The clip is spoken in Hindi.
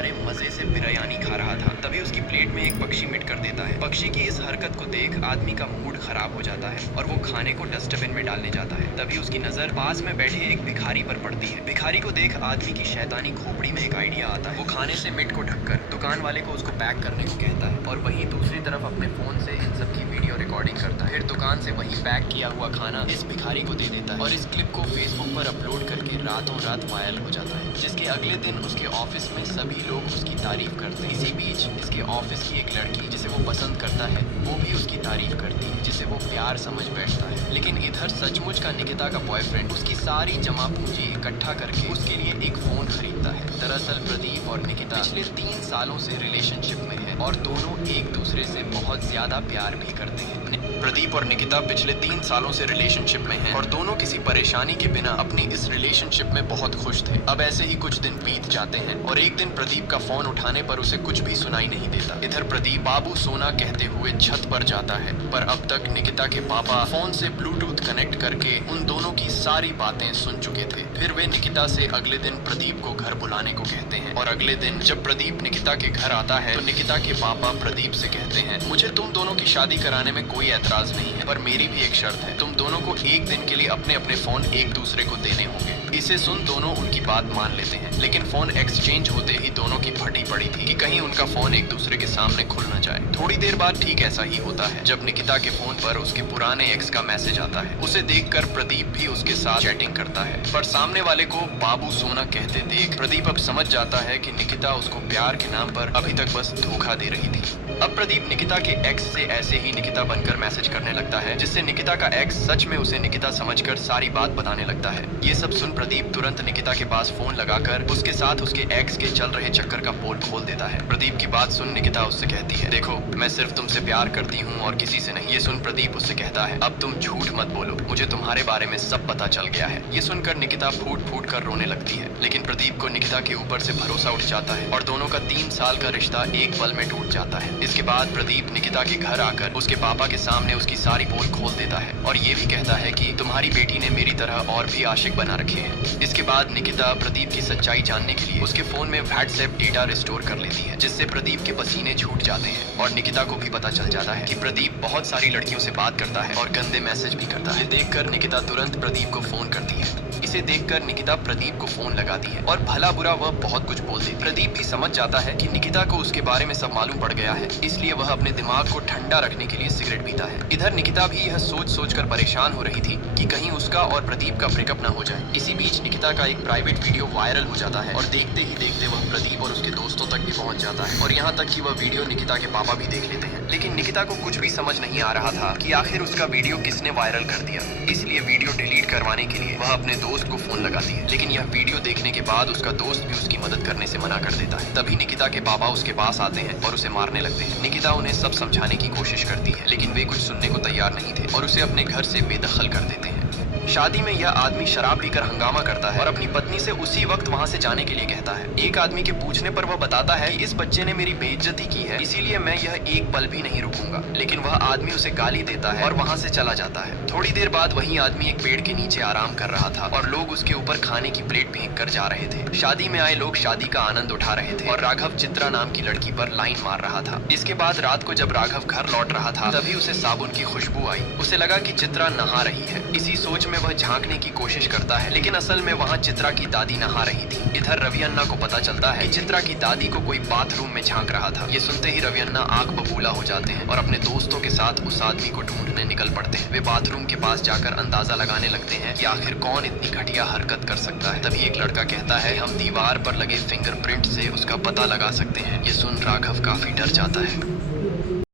अरे मजे से बिरयानी खा रहा था, तभी उसकी प्लेट में एक पक्षी मिट कर देता है। पक्षी की इस हरकत को देख आदमी का मूड खराब हो जाता है और वो खाने को डस्टबिन में डालने जाता है। तभी उसकी नजर पास में बैठे एक भिखारी पर पड़ती है। भिखारी को देख आदमी की शैतानी खोपड़ी में एक आइडिया आता है। वो खाने से मिट को ढककर दुकान वाले को उसको पैक करने को कहता है और वहीं दूसरी तरफ अपने फोन से इन सब की वीडियो रिकॉर्डिंग करता है। फिर दुकान से वही पैक किया हुआ खाना इस भिखारी को दे देता है और इस क्लिप को फेसबुक पर अपलोड करके रातों रात वायरल हो जाता है, जिसके अगले दिन उसके ऑफिस में सभी लोग उसकी तारीफ करते हैं। इसी बीच इसके ऑफिस की एक लड़की जिसे वो पसंद करता है वो भी उसकी तारीफ करती है, जिसे वो प्यार समझ बैठता है। लेकिन इधर सचमुच का निकिता का बॉयफ्रेंड उसकी सारी जमा पूंजी इकट्ठा करके उसके लिए एक फोन खरीदता है। दरअसल प्रदीप और निकिता पिछले 3 सालों से रिलेशनशिप में है और दोनों एक दूसरे से बहुत ज्यादा प्यार भी करते हैं। प्रदीप और निकिता पिछले 3 सालों से रिलेशनशिप में हैं और दोनों किसी परेशानी के बिना अपनी इस रिलेशनशिप में बहुत खुश थे। अब ऐसे ही कुछ दिन बीत जाते हैं और एक दिन प्रदीप का फोन उठाने पर उसे कुछ भी सुनाई नहीं देता। इधर प्रदीप बाबू सोना कहते हुए छत पर जाता है, पर अब तक निकिता के पापा फोन से ब्लूटूथ कनेक्ट करके उन दोनों की सारी बातें सुन चुके थे। फिर वे निकिता से अगले दिन प्रदीप को घर बुलाने को कहते हैं और अगले दिन जब प्रदीप निकिता के घर आता है तो निकिता के पापा प्रदीप से कहते हैं, मुझे तुम दोनों की शादी कराने में कोई एतराज नहीं है, पर मेरी भी एक शर्त है, तुम दोनों को एक दिन के लिए अपने अपने फोन एक दूसरे को देने होंगे। इसे सुन दोनों उनकी बात मान लेते हैं, लेकिन फोन एक्सचेंज होते ही दोनों की फटी पड़ी थी कि कहीं उनका फोन एक दूसरे के सामने खुल न जाए। थोड़ी देर बाद ठीक ऐसा ही होता है जब निकिता के फोन पर उसके पुराने एक्स का मैसेज आता है। उसे देखकर प्रदीप भी उसके साथ चैटिंग करता है, पर सामने वाले को बाबू सोना कहते देख प्रदीप अब समझ जाता है कि निकिता उसको प्यार के नाम पर अभी तक बस धोखा दे रही थी। अब प्रदीप निकिता के एक्स से ऐसे ही निकिता बनकर मैसेज करने लगता है, जिससे निकिता का एक्स सच में उसे निकिता समझकर सारी बात बताने लगता है। ये सब सुन प्रदीप तुरंत निकिता के पास फोन लगाकर उसके साथ उसके एक्स के चल रहे चक्कर का पोल खोल देता है। प्रदीप की बात सुन निकिता उससे कहती है, देखो मैं सिर्फ तुमसे प्यार करती हूँ और किसी से नहीं। ये सुन प्रदीप उससे कहता है, अब तुम झूठ मत बोलो, मुझे तुम्हारे बारे में सब पता चल गया है। ये सुनकर निकिता फूट फूट कर रोने लगती है, लेकिन प्रदीप को निकिता के ऊपर से भरोसा उठ जाता है और दोनों का 3 साल का रिश्ता एक पल में टूट जाता है। इसके बाद प्रदीप निकिता के घर आकर उसके पापा के सामने उसकी सारी पोल खोल देता है और ये भी कहता है कि तुम्हारी बेटी ने मेरी तरह और भी आशिक बना रखे हैं। इसके बाद निकिता प्रदीप की सच्चाई जानने के लिए उसके फोन में व्हाट्सएप डेटा रिस्टोर कर लेती है, जिससे प्रदीप के पसीने छूट जाते हैं और निकिता को भी पता चल जाता है कि प्रदीप बहुत सारी लड़कियों से बात करता है और गंदे मैसेज भी करता है। देखकर निकिता तुरंत प्रदीप को फोन करती है। इसे देखकर निकिता प्रदीप को फोन लगाती है और भला बुरा वह बहुत कुछ बोल देती है। प्रदीप भी समझ जाता है कि निकिता को उसके बारे में सब मालूम पड़ गया है, इसलिए वह अपने दिमाग को ठंडा रखने के लिए सिगरेट पीता है। इधर निकिता भी यह सोच सोच कर परेशान हो रही थी कि कहीं उसका और प्रदीप का ब्रेकअप न हो जाए। इसी बीच निकिता का एक प्राइवेट वीडियो वायरल हो जाता है और देखते ही देखते वह प्रदीप और उसके दोस्तों तक भी पहुंच जाता है और यहाँ तक कि वह वीडियो निकिता के पापा भी देख लेते हैं। लेकिन निकिता को कुछ भी समझ नहीं आ रहा था कि आखिर उसका वीडियो किसने वायरल कर दिया। इसलिए वीडियो डिलीट करवाने के लिए वह अपने दोस्त को फोन लगाती है, लेकिन यह वीडियो देखने के बाद उसका दोस्त भी उसकी मदद करने से मना कर देता है। तभी निकिता के पापा उसके पास आते हैं और उसे मारने लगते हैं। निकिता उन्हें सब समझाने की कोशिश करती है, लेकिन वे कुछ सुनने को तैयार नहीं थे और उसे अपने घर से बेदखल कर देते हैं। शादी में यह आदमी शराब पीकर हंगामा करता है और अपनी पत्नी से उसी वक्त वहां से जाने के लिए कहता है। एक आदमी के पूछने पर वह बताता है कि इस बच्चे ने मेरी बेइज्जती की है, इसीलिए मैं यह एक पल भी नहीं रुकूंगा। लेकिन वह आदमी उसे गाली देता है और वहां से चला जाता है। थोड़ी देर बाद वही आदमी एक पेड़ के नीचे आराम कर रहा था और लोग उसके ऊपर खाने की प्लेट फेंक कर जा रहे थे। शादी में आए लोग शादी का आनंद उठा रहे थे और राघव चित्रा नाम की लड़की पर लाइन मार रहा था। इसके बाद रात को जब राघव घर लौट रहा था तभी उसे साबुन की खुशबू आई। उसे लगा कि चित्रा नहा रही है। इसी सोच में वह झांकने की कोशिश करता है, लेकिन असल में वहाँ चित्रा की दादी नहा रही थी। इधर रवि अन्ना को पता चलता है कि चित्रा की दादी को कोई बाथरूम में झांक रहा था। ये सुनते ही रवि अन्ना आंख बबूला हो जाते हैं और अपने दोस्तों के साथ उस आदमी को ढूंढने निकल पड़ते हैं। वे बाथरूम के पास जाकर अंदाजा लगाने लगते हैं कि आखिर कौन इतनी घटिया हरकत कर सकता है। तभी एक लड़का कहता है, हम दीवार पर लगे फिंगरप्रिंट से उसका पता लगा सकते हैं। ये सुन राघव काफी डर जाता है।